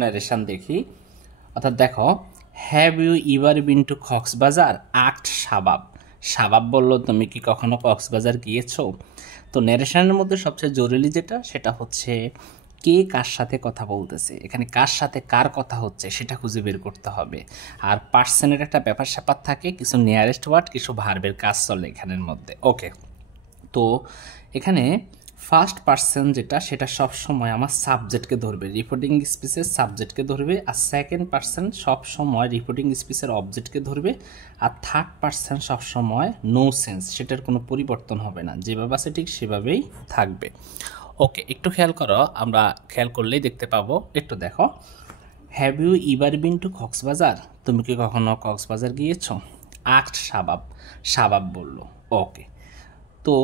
Narration দেখি। অর্থাৎ দেখো, have you ever been to Cox's Bazar? Asked Shabab. Shabab বলল তুমি কি কখনো কক্সবাজার গিয়েছো? তো ন্যারেশনের মধ্যে সবচেয়ে জরুরি যেটা সেটা হচ্ছে কে কার সাথে কথা বলতেছে, এখানে কার সাথে কার কথা হচ্ছে সেটা খুঁজে বের করতে হবে। আর পার্সনের একটা ব্যাপার স্যাপার থাকে, কিছু নিয়ারেস্ট ওয়ার্ড, কিছু ভার্বের কাজ চলে এখানের মধ্যে। ওকে, তো এখানে ফার্স্ট পার্সন যেটা সেটা সবসময় আমার সাবজেক্টকে ধরবে, রিপোর্টিং স্পিচের সাবজেক্টকে ধরবে। আর সেকেন্ড পার্সন সবসময় রিপোর্টিং স্পিচের অবজেক্টকে ধরবে। আর থার্ড পার্সন সবসময় নো সেন্স, সেটার কোনো পরিবর্তন হবে না, যেভাবে আছে ঠিক সেভাবেই থাকবে। ওকে, একটু খেয়াল করো, আমরা খেয়াল করলেই দেখতে পাবো। একটু দেখো, have you ever been to Cox's Bazar? তুমি কি কখনো কক্সবাজার গিয়েছো? আক্ট শাবাব, শাবাব বললো। ওকে, তো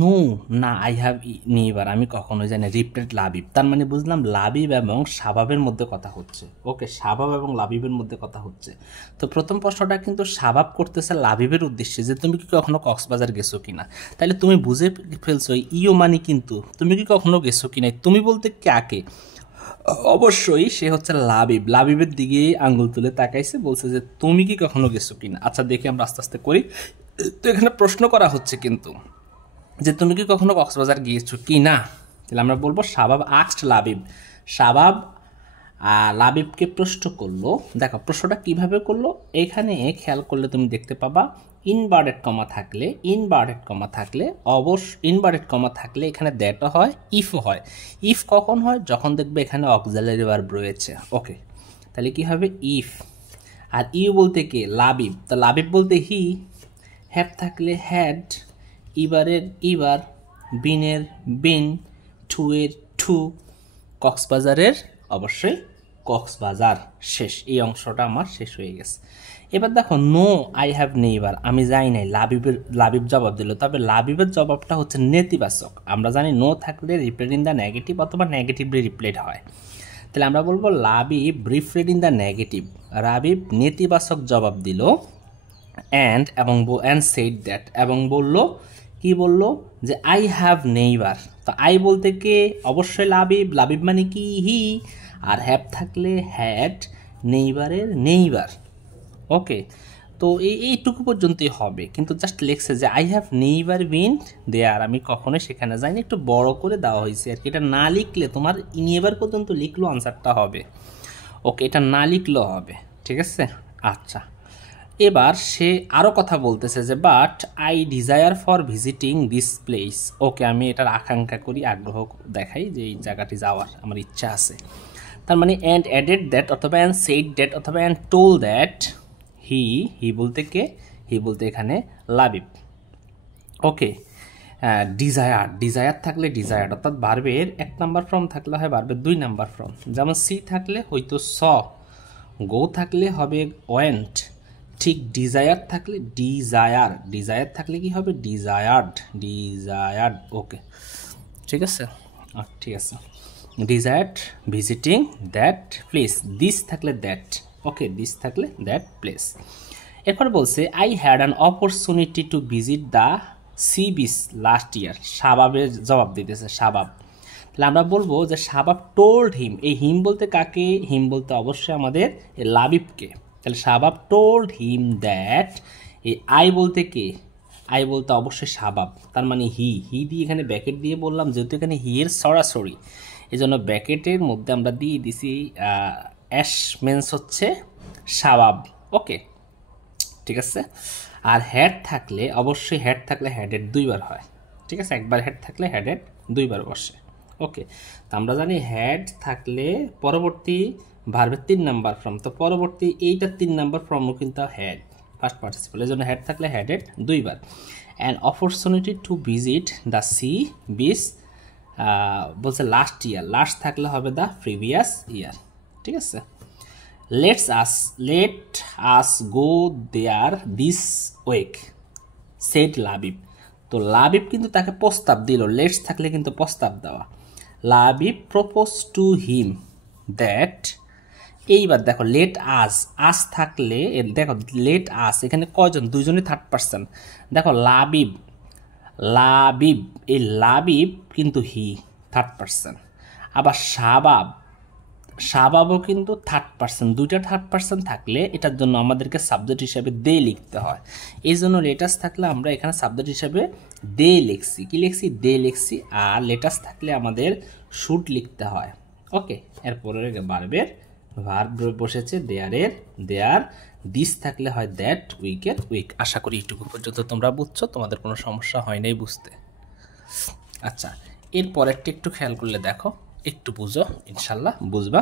নো না, আই হ্যাভ নেইবার, আমি কখনোই জানি। রিপ্লেট লাবিব, তার মানে বুঝলাম লাবিব এবং শাবাবের মধ্যে কথা হচ্ছে। ওকে, শাবাব এবং লাবিবের মধ্যে কথা হচ্ছে। তো প্রথম প্রশ্নটা কিন্তু শাবাব করতেছে লাবিবের উদ্দেশ্যে, যে তুমি কি কখনো কক্সবাজার গেছো কিনা। তাহলে তুমি বুঝে ফেলছো ইও মানে কিন্তু তুমি কি কখনো গেছো কিনা। তুমি বলতে কাকে? অবশ্যই সে হচ্ছে লাবিব। লাবিবের দিকে আঙ্গুল তুলে তাকাইছে, বলছে যে তুমি কি কখনো গেছো কিনা। আচ্ছা দেখি আমরা আস্তে আস্তে করি। তো এখানে প্রশ্ন করা হচ্ছে কিন্তু যে তুমি কি কখনো কক্সবাজার গিয়েছো কি না। তাহলে আমরা বলবো শাবাব আক্সড লাবিব। শাবাব লাবিবকে প্রশ্ন করলো। দেখো প্রশ্নটা কিভাবে করলো, এখানে খেয়াল করলে তুমি দেখতে পাবা ইনভার্টেড কমা থাকলে, ইনভার্টেড কমা থাকলে এখানে দ্যাটও হয়, ইফও হয়। ইফ কখন হয়? যখন দেখবে এখানে অক্সিলারি ভার্ব রয়েছে। ওকে, তাহলে কি হবে? ইফ। আর ইউ বলতে কে? লাবিব। তো লাবিব বলতে হি। হ্যাভ থাকলে হ্যাড, ইবারের ইবার, বিনের বিন, টু এর টু, কক্সবাজারের অবশ্যই কক্সবাজার। শেষ, এই অংশটা আমার শেষ হয়ে গেছে। এবার দেখো নো আই হ্যাভ নেইবার, আমি যাই নাই। লাবিব জবাব দিল, তবে লাবিবের জবাবটা হচ্ছে নেতিবাচক। আমরা জানি নো থাকলে রিপ্লেড ইন দ্য নেগেটিভ অথবা নেগেটিভলি রিপ্লেড হয়। তাহলে আমরা বলবো লাবিব রিপ্লেড ইন দ্য নেগেটিভ। রাবিব নেতিবাচক জবাব দিল। অ্যান্ড সেইড দ্যাট, এবং বলল কি বলল? যে আই হ্যাভ নেইবার। তো আই বলতে কে? অবশ্যই লাবিব। লাবিব মানে কি? হি। আর হ্যাভ থাকলে হ্যাড, নেইবারের নেইবার। ওকে, তো এইটুকু পর্যন্তই হবে, কিন্তু জাস্ট লেখছে যে আই হ্যাভ নেইবার বিন দেয়ার, আমি কখনোই সেখানে যাইনি। একটু বড় করে দেওয়া হয়েছে আর কি। এটা না লিখলে তোমার নেইবার পর্যন্ত লিখলেও আনসারটা হবে। ওকে, এটা না লিখলেও হবে, ঠিক আছে। আচ্ছা, এবার সে আরও কথা বলতেছে যে but I desire for visiting this place. Okay, আমি এটার আকাঙ্ক্ষা করি, আগ্রহ দেখাই যে এই জায়গাটি যাওয়ার আমার ইচ্ছা আছে। তার মানে অ্যান্ড অ্যাডেড দ্যাট অথবা অ্যান্ড সেইড দ্যাট অথবা অ্যান্ড টোল দ্যাট হি বলতে কে? হি বলতে এখানে লাবিব। ওকে, ডিজায়ার থাকলে ডিজায়ার, অর্থাৎ ভার্বের 1 নাম্বার ফর্ম থাকলে হয় ভার্বের 2 নাম্বার ফর্ম। যেমন সি থাকলে হয়তো স, গো থাকলে হবে ওয়েন্ট। ঠিক ডিজায়ার থাকলে ডিজায়ার থাকলে কি হবে? ডিজায়ার্ড। ওকে, ঠিক আছে, ঠিক আছে। Desired visiting that place. This থাকলে দ্যাট। ওকে, দিস থাকলে দ্যাট প্লেস। এরপর বলছে I had an opportunity to visit the sea beach last year. শাবাবের জবাব দিতেছে শাবাব। তাহলে আমরা বলবো যে শাবাব টোল্ড হিম। এই হিম বলতে কাকে? হিম বলতে অবশ্যই আমাদের লাবিবকে। তাহলে শাবাব টোল্ড হিম দ্যাট, এই আই বলতে কে? আই বলতে অবশ্যই শাবাব, তার মানে হি দিয়ে এখানে ব্যাকেট দিয়ে বললাম, যেহেতু এখানে হি এর সরাসরি, এই জন্য ব্যাকেটের মধ্যে আমরা দিয়ে দিছি অ্যাশ মেন্স হচ্ছে শাবাব। ওকে, ঠিক আছে। আর হ্যাড থাকলে অবশ্যই হ্যাডেড 2 বার হয়, ঠিক আছে। একবার হ্যাড থাকলে হ্যাডেড 2 বার বসে। ওকে, তো আমরা জানি হ্যাড থাকলে পরবর্তী ভার্বের 3 নাম্বার ফর্ম, তো পরবর্তী এইটার 3 নাম্বার ফর্মও কিন্তু হ্যাড, ফার্স্ট পার্টিসিপল, এই জন্য হ্যাড থাকলে হ্যাডেড 2 বার। An opportunity to visit the sea beach বলছে লাস্ট ইয়ার, লাস্ট থাকলে হবে দ্য প্রিভিয়াস ইয়ার, ঠিক আছে। Let us go there this week said Labib. তো লাবিব কিন্তু তাকে প্রস্তাব দিল, লেটস থাকলে কিন্তু প্রস্তাব দেওয়া। Labib propose to him that. এইবার দেখো লেট আস থাকলে, দেখো লেট আস এখানে কয়জন? 2 জনই থার্ড পার্সন। দেখো লাবিব, এই লাবিব কিন্তু হি থার্ড পার্সন। আবার শাবাব, শাবাবও কিন্তু থার্ড পার্সন, দুইটা থার্ড পার্সন থাকলে এটার জন্য আমাদেরকে সাবজেক্ট হিসাবে দে লিখতে হয়। এই জন্য লেটাস থাকলে আমরা এখানে সাবজেক্ট হিসাবে দে লিখছি, কি লিখছি, দে লিখছি। আর লেটাস থাকলে আমাদের শুড লিখতে হয়। ওকে, এরপরে ভার্বের ভার্ব বসেছে দেয়ারের দেয়ার, দিস থাকলে হয় দ্যাট, উইকের উইক। আশা করি এইটুকু পর্যন্ত তোমরা বুঝছো, তোমাদের কোনো সমস্যা হয় নাই বুঝতে। আচ্ছা, এর পরেরটা একটু খেয়াল করলে দেখো, একটু বুঝো, ইনশাল্লাহ বুঝবা।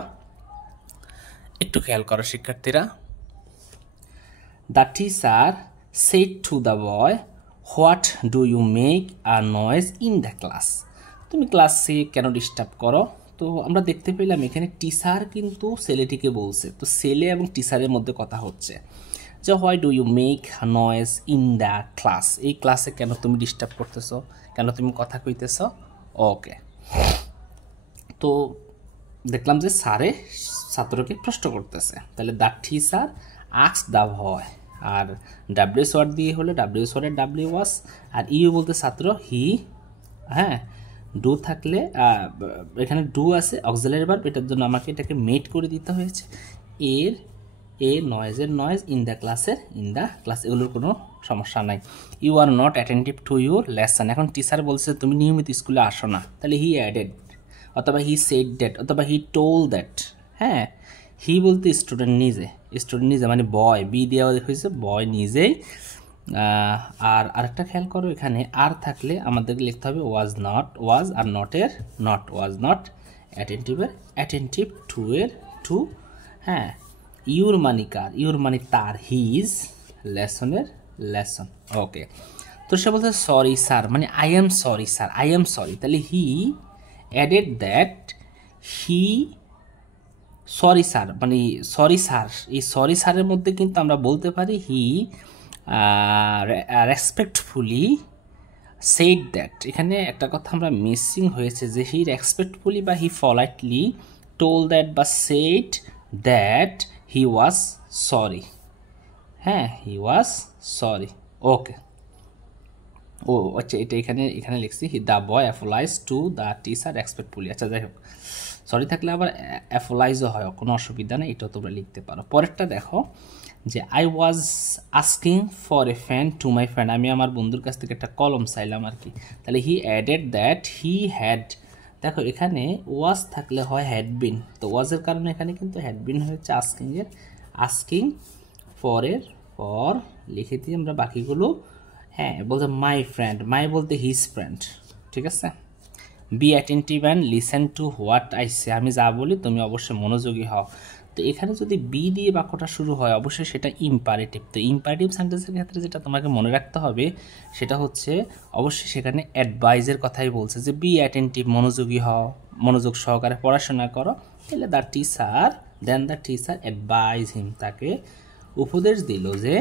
একটু খেয়াল করো শিক্ষার্থীরা। The teacher said to the boy, what do you make a noise in the class. তুমি ক্লাসে কেন ডিস্টার্ব করো? তো আমরা দেখতে পেলাম এখানে টিচার কিন্তু ছেলেটিকে বলছে, তো ছেলে এবং টিচারের মধ্যে কথা হচ্ছে যে why do you make noise in the class, এই ক্লাসে কেন তুমি ডিস্টার্ব করতেছো, কেন তুমি কথা কইতেছ। ওকে, তো দেখলাম যে স্যারে ছাত্রকে প্রশ্ন করতেছে, তাহলে the teacher asks the boy, আর ডাব্লিউএস ওয়ার্ড দিয়ে হলে ডাব্লিউএস ওয়ার্ডের ডাব্লিউ ওয়াস, আর ইউ বলতে ছাত্র হি। হ্যাঁ, ডু থাকলে এখানে ডু আছে অক্সিলারি ভার্ব, এটার জন্য আমাকে এটাকে মেড করে দিতে হয়েছে। এর এ নয়েজের নয়েজ, ইন দ্য ক্লাসের ইন দ্য ক্লাস, এগুলোর কোনো সমস্যা নাই। You are not attentive to your lesson, এখন টিচার বলছে তুমি নিয়মিত স্কুলে আসো না, তাহলে হি অ্যাডেড, অথবা হি সেড দ্যাট, অথবা হি টোল দ্যাট। হ্যাঁ, হি বলতে স্টুডেন্ট নিজে, স্টুডেন্ট নিজে মানে বয়, বি দেওয়া হয়েছে বয় নিজেই। আর আরেকটা খেয়াল করো, এখানে আর থাকলে আমাদেরকে লিখতে হবে ওয়াজ নট, ওয়াজ আর নটের নট, ওয়াজ নট অ্যাটেন্টিভের অ্যাটেন্টিভ, টু এর টু। হ্যাঁ, ইউর মানি কার, ইউর মানি তার, হিজ লেসনের লেসন। ওকে, তো সে বলছে সরি স্যার, মানে I am sorry sir, I am sorry, তাহলে he added that, he sorry sir, মানে সরি স্যার, এই সরি স্যারের মধ্যে কিন্তু আমরা বলতে পারি হি রেসপেক্টফুলি সেইড দ্যাট। এখানে একটা কথা আমরা মিসিং হয়েছে যে হি রেসপেক্টফুলি বা হি পলাইটলি টোল দ্যাট বা said that he was sorry. হ্যাঁ, হি ওয়াজ সরি। ওকে, ও আচ্ছা, এটা এখানে এখানে লিখছি the boy apologise to the teacher respectfully. আচ্ছা, যাই হোক, সরি থাকলে আবার অ্যাপোলাইজও হয়, কোনো অসুবিধা নেই, এটাও তোমরা লিখতে পারো। পরেরটা দেখো যে I was asking for a fan to my friend, আমি আমার বন্ধুর কাছ থেকে একটা কলম চাইলাম আর কি, তাহলে he added that he had. দেখো এখানে ওয়াজ থাকলে হয় হ্যাড বিন, তো ওয়াজের কারণে এখানে কিন্তু হ্যাড বিন হয়েছে আস্কিংয়ের, আস্কিং ফরের ফর লিখে দিয়ে আমরা বাকিগুলো। হ্যাঁ, বলতে মাই ফ্রেন্ড, মাই বলতে হিজ ফ্রেন্ড, ঠিক আছে। Be attentive and listen to what I সে, আমি যা বলি তুমি অবশ্যই মনোযোগী হও। তো এখানে যদি বি দিয়ে বাক্যটা শুরু হয় অবশ্যই সেটা ইম্পারেটিভ। তো ইম্পারেটিভ সেন্টেন্সের ক্ষেত্রে যেটা তোমাকে মনে রাখতে হবে সেটা হচ্ছে অবশ্যই সেখানে অ্যাডভাইজের কথাই বলছে যে বি অ্যাটেন্টিভ, মনোযোগী হও, মনোযোগ সহকারে পড়াশোনা করো। তাহলে the teacher, then the teacher advise him, তাকে উপদেশ দিল যে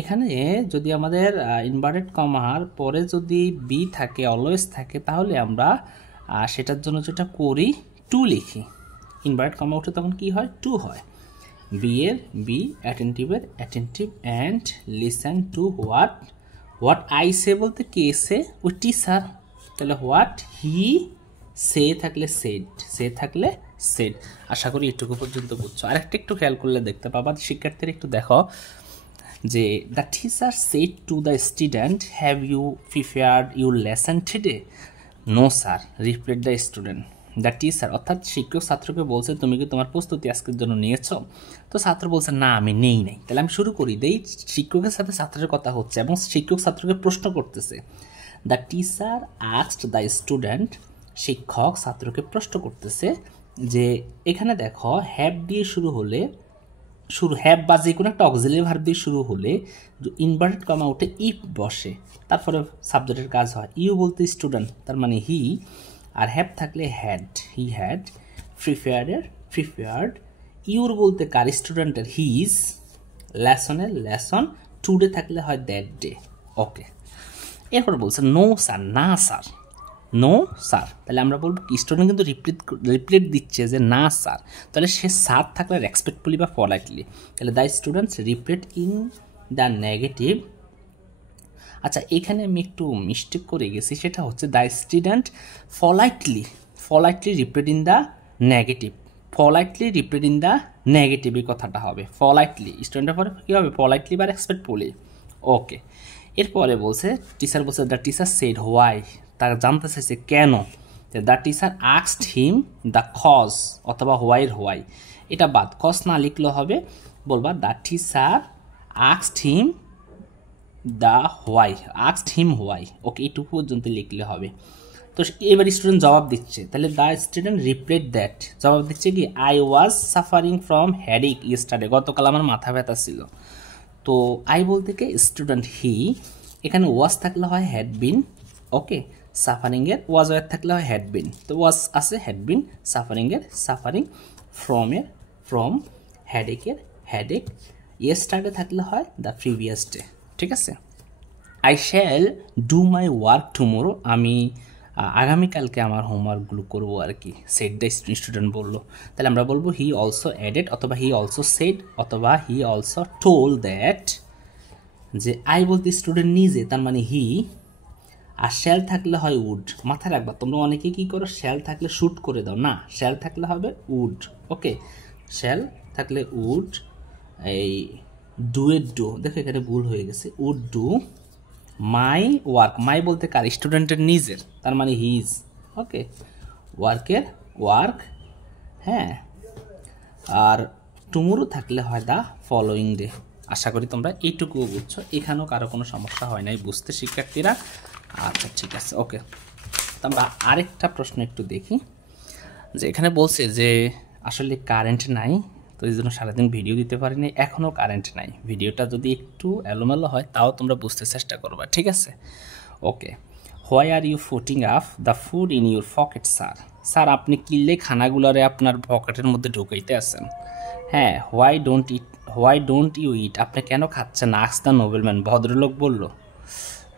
এখানে যদি আমাদের ইনভার্টেড কমার পরে যদি বি থাকে, অলওয়েজ থাকে, তাহলে আমরা সেটার জন্য যেটা করি টু লিখি। ইনভার্টেড কমা উঠে তখন কি হয়, টু হয়। বি এর বি, অ্যাটেন্টিভের attentive, and listen to what, what I say বলতে কে সে, ওই টিচার, তাহলে হোয়াট হি সে থাকলে সেড, সে থাকলে সেড। আশা করি এটুকু পর্যন্ত বুঝছো। আরেকটা একটু খেয়াল করলে দেখতে পাবা, শিক্ষার্থীরা একটু দেখো যে the teacher said to the student have you prepared your lesson today, no sir replied the student. The teacher অর্থাৎ শিক্ষক ছাত্রকে বলছে তুমি কি তোমার প্রস্তুতি আজকের জন্য নিয়েছ? তো ছাত্র বলছে না আমি নেই নাই। তাহলে আমি শুরু করি দেই, শিক্ষকের সাথে ছাত্রের কথা হচ্ছে এবং শিক্ষক ছাত্রকে প্রশ্ন করতেছে। The teacher asked the student, শিক্ষক ছাত্রকে প্রশ্ন করতেছে যে এখানে দেখো হ্যাভ দিয়ে শুরু হলে, শুরু হ্যাভ বা যে কোনো একটা অক্সিলারি ভার্ব দিয়ে শুরু হলে ইনভার্টেড কমা উঠে ইফ বসে, তারপরে সাবজেক্টের কাজ হয়। ইউ বলতে স্টুডেন্ট, তার মানে হি, আর হ্যাভ থাকলে হ্যাড, হি হ্যাড প্রিপেয়ার্ডের প্রিপেয়ার্ড। ইউর বলতে কার, স্টুডেন্টের হিজ, লেসনের লেসন, টুডে থাকলে হয় দ্যাট ডে। ওকে, এরপর বলছে নো স্যার, না স্যার, নো স্যার, তাহলে আমরা বলবো কি স্টুডেন্ট কিন্তু রিপ্লেট দিচ্ছে যে না স্যার, তাহলে সে স্যার থাকলে রেসপেক্টফুলি বা পলাইটলি, তাহলে the students রিপ্লেট in the negative. আচ্ছা, এখানে আমি একটু মিস্টেক করে গেছি, সেটা হচ্ছে the student politely রিপ্লেট in the negative, politely replied in the negative এই কথাটা হবে politely স্টুডেন্টের পরে কি হবে politely বা respectfully ওকে এরপরে বলছে টিচার বলছে দ্য টিচার সেড হোয়াই তার জানতে চাইছে কেন the teacher asked him the cause অথবা হোয়াই এটা বাদ কজ না লিখলে হবে বলবা the teacher asked him the asked him why okay এইটুকু পর্যন্ত লিখলে হবে তো এবার স্টুডেন্ট জবাব দিচ্ছে তাহলে দ্য স্টুডেন্ট রিপ্লাইড দ্যাট জবাব দিচ্ছে কি I was suffering from headache yesterday গতকাল আমার মাথা ব্যথা ছিল তো আই বলতে কি স্টুডেন্ট হি এখানে ওয়াজ থাকলে হয় had been okay সাফারিংয়ের was were থাকলে হয় হ্যাড বিন তো ওয়াজ আছে হ্যাড বিন সাফারিংয়ের সাফারিং ফ্রম হেডেক ইয়েস্টারডে থাকলে হয় দ্য প্রিভিয়াস ডে ঠিক আছে I shall do my work tomorrow আমি আগামীকালকে আমার হোমওয়ার্কগুলো করবো আর কি সেট দ্য স্টুডেন্ট বললো তাহলে আমরা বলবো হি অলসো অ্যাডেড অথবা হি অলসো সেড অথবা হি অলসো টোল দ্যাট যে আই বলতে স্টুডেন্ট নিজে তার মানে হি আর শ্যাল থাকলে হয় উড মাথায় রাখবা তোমরা অনেকে কী করো শ্যাল থাকলে শ্যুট করে দাও না শ্যাল থাকলে হবে উড ওকে শ্যাল থাকলে উড এই ডু দেখো এখানে ভুল হয়ে গেছে would do my work my বলতে কার স্টুডেন্টের নিজের তার মানে হিজ ওকে ওয়ার্ক হ্যাঁ আর টুমোরো থাকলে হয় দ্য ফলোয়িং ডে আশা করি তোমরা এইটুকুও বুঝছো এখানেও কারো কোনো সমস্যা হয় নাই বুঝতে শিক্ষার্থীরা আচ্ছা ঠিক আছে ওকে তো আমরা আরেকটা প্রশ্ন একটু দেখি যে এখানে বলছে যে আসলে কারেন্ট নাই তো এই জন্য সারাদিন ভিডিও দিতে পারিনি এখনও কারেন্ট নাই ভিডিওটা যদি একটু এলোমেলো হয় তাও তোমরা বুঝতে চেষ্টা করবা ঠিক আছে okay why are you putting up the food in your pocket sir আপনি কিনলে খানাগুলারে আপনার পকেটের মধ্যে ঢুকাইতে আছেন হ্যাঁ হোয়াই ডোন্ট ইউ ইট আপনি কেন খাচ্ছেন আস্ক দ্য নোবেলম্যান ভদ্রলোক বলল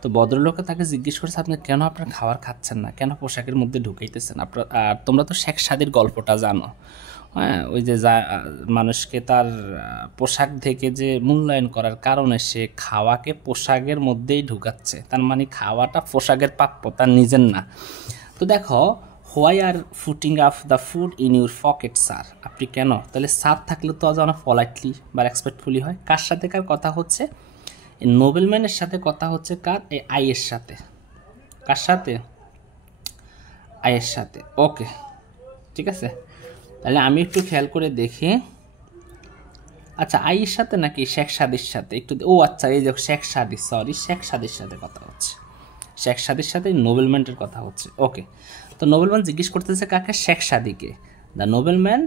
তো ভদ্রলোকে তাকে জিজ্ঞেস করছে আপনি কেন আপনার খাবার খাচ্ছেন না কেন পোশাকের মধ্যে ঢুকাইতেছেন আপনার আর তোমরা তো শেখ সাদির গল্পটা জানো হ্যাঁ ওই যে মানুষকে তার পোশাক থেকে যে মূল্যায়ন করার কারণে সে খাওয়াকে পোশাকের মধ্যেই ঢুকাচ্ছে তার মানে খাওয়াটা পোশাকের প্রাপ্য তার নিজের না তো দেখো why are putting up the food in your pocket sir আপনি কেন তাহলে স্যার থাকলে তো যেন পলাইটলি বা রেসপেক্টফুলি হয় কার সাথে কার কথা হচ্ছে নোবেলম্যানের সাথে কথা হচ্ছে কার এই আইয়ের সাথে কার সাথে আইয়ের সাথে ওকে ঠিক আছে তাহলে আমি একটু খেয়াল করে দেখি আচ্ছা আইয়ের সাথে নাকি শেখ সাদির সাথে একটু ও আচ্ছা এই যে শেখ সাদির সাথে কথা হচ্ছে শেখ সাদির সাথে নোবেলম্যানের কথা হচ্ছে ওকে তো নোবেলম্যান জিজ্ঞেস করতেছে কাকে শেখ সাদিকে দ্য নোবেলম্যান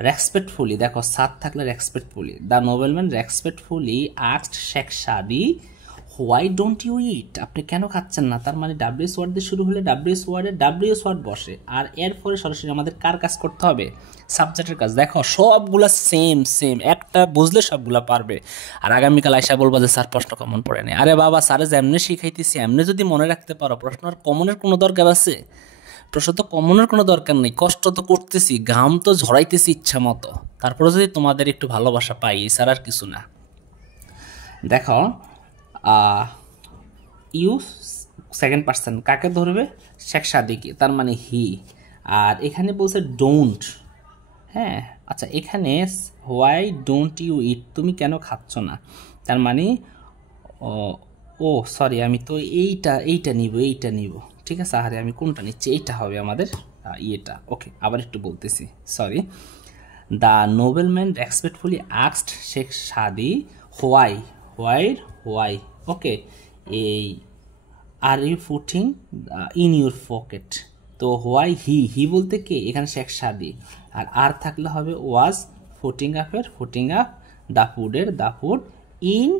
রেসপেক্টফুলি দেখো সাদ থাকলে respectfully the nobleman respectfully asked Sheikh Sadi why don't you ইট আপনি কেন খাচ্ছেন না তার মানে ডাব্লিউএস ওয়ার্ড দিয়ে শুরু হলে ডাব্লিউএস ওয়ার্ড বসে আর এরপরে সরাসরি আমাদের কার কাজ করতে হবে সাবজেক্টের কাজ দেখো সবগুলা সেম একটা বুঝলে সবগুলা পারবে আর আগামীকাল আয়সা বলবো যে স্যার প্রশ্ন কমন পড়ে নেই আরে বাবা স্যারে যেমনি শিখাইতেছি এমনি যদি মনে রাখতে পারো প্রশ্ন আর কমনের কোনো দরকার আছে প্রশ্ন তো কমনের কোনো দরকার নেই কষ্ট তো করতেছি ঘাম তো ঝরাইতেছি ইচ্ছা মতো তারপরে যদি তোমাদের একটু ভালোবাসা পাই স্যার আর কিছু না দেখো ইউ সেকেন্ড পার্সন কাকে ধরবে শেখ সাদিকে তার মানে হি আর এখানে বলছে ডোন্ট হ্যাঁ আচ্ছা এখানে হোয়াই ডোন্ট ইউ ইট তুমি কেন খাচ্ছ না তার মানে ও সরি আমি তো এইটা নিব ঠিক আছে আরে আমি কোনটা নিচ্ছি এইটা হবে আমাদের ইয়েটা ওকে আবার একটু বলতেছি sorry the nobleman respectfully asked Sheikh Sadi why okay এই are you putting in your pocket তো হোয়াই হি বলতে কে এখানে শেখ সাদি আর থাকলে হবে was putting up the food in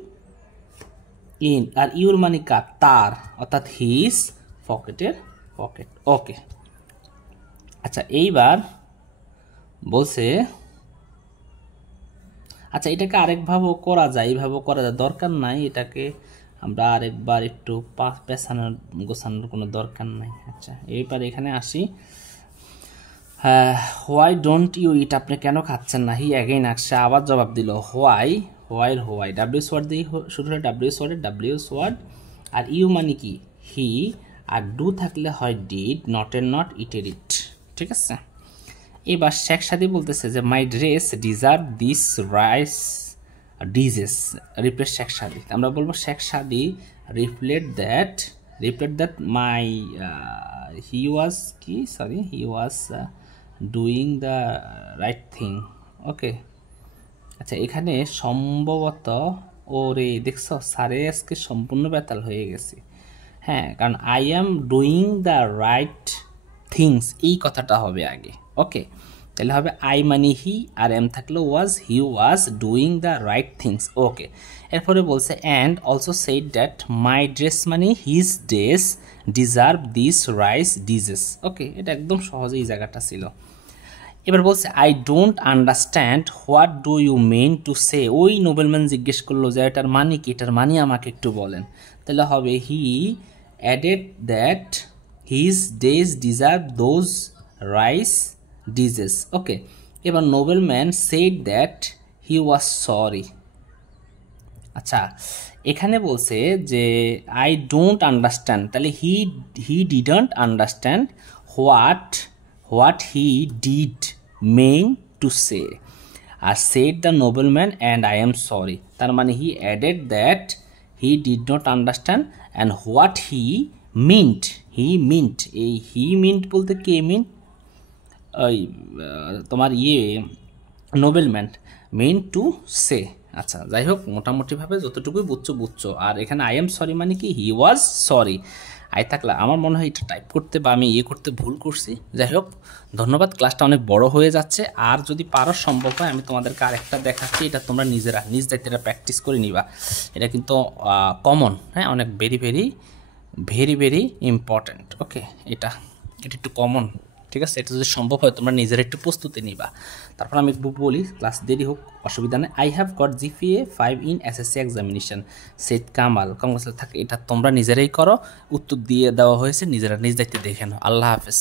আর ইউর মানে কার তার অর্থাৎ হিজ পকেট ওকে আচ্ছা এইবার বলছে আচ্ছা এটাকে আরেকভাবেও করা যায় এইভাবেও করা যায় দরকার নাই এটাকে আমরা আরেকবার একটু পেছানোর গোছানোর কোনো দরকার নাই আচ্ছা এইবার এখানে আসি হোয়াই ডোন্ট ইউ ইট আপনি কেন খাচ্ছেন না হি অ্যাগেইন আসছে আবার জবাব দিল হোয়াই ডাব্লিউএস ওয়ার্ড দিয়ে শুরু হয় ডাব্লিউএস ওয়ার্ড আর ইউ মানে কি হি আর ডু থাকলে হয় ডিড নট ইটের ইট ঠিক আছে এবার শেখ সাদি বলতেছে যে my dress deserve this rice dishes, replies Sheikh Saadi. আমরা বলবো Sheikh Saadi replied that my he was doing the right thing. Okay, আচ্ছা এখানে সম্ভবত ওরে দেখছো স্যারে আজকে সম্পূর্ণ বেতাল হয়ে গেছে। হ্যাঁ, কারণ I am doing the right things এই কথাটা হবে আগে। ওকে, তাহলে হবে আই মানে হি আর এম থাকলে was, he was doing the right things. Okay, এরপরে বলছে and also said that my dress মানে his dress deserve this rice dishes. Okay, এটা একদম সহজে এই জায়গাটা ছিল। এবার বলছে I don't understand what do you mean to say. ওই নোবেলম্যান জিজ্ঞেস করলো যে এটার মানে কি, এটার মানে আমাকে একটু বলেন। তাহলে হবে he added that his dress deserve those rice dishes. Okay, এবার nobleman said that he was sorry. আচ্ছা এখানে বলছে যে আই ডোন্ট আন্ডারস্ট্যান্ড, তাহলে he didn't understand what he did mean to say. আর said the nobleman and I am sorry, তার মানে he added that he did not understand and what he meant. এই he mint বলতে কে mint, ওই তোমার nobleman main to সে। আচ্ছা যাই হোক, মোটামুটিভাবে যতটুকুই বুঝছো। আর এখানে আই এম সরি মানে কি হি ওয়াজ সরি। আই থাকলে আমার মনে হয় এটা টাইপ করতে বা আমি করতে ভুল করছি। যাই হোক, ধন্যবাদ। ক্লাসটা অনেক বড় হয়ে যাচ্ছে, আর যদি পারো সম্ভব হয় আমি তোমাদেরকে আরেকটা দেখাচ্ছি, এটা তোমরা নিজেরা নিজ দায়িত্বে এটা প্র্যাকটিস করে নিবা। এটা কিন্তু কমন, হ্যাঁ, অনেক ভেরি ভেরি ইম্পর্ট্যান্ট। ওকে, এটা একটু কমন, ঠিক আছে। এটা যদি সম্ভব হয় তোমরা নিজেরা একটু প্রস্তুতি নিবা। তারপর আমি বলি, ক্লাস দেরি হোক অসুবিধা নেই। I have got GPA 5 in SSC examination, set Kamal Congress থাকে। এটা তোমরা নিজেরাই করো, উত্তর দিয়ে দেওয়া হয়েছে, নিজেরা নিজ দায়িত্বে দেখে নাও। আল্লাহ হাফেজ।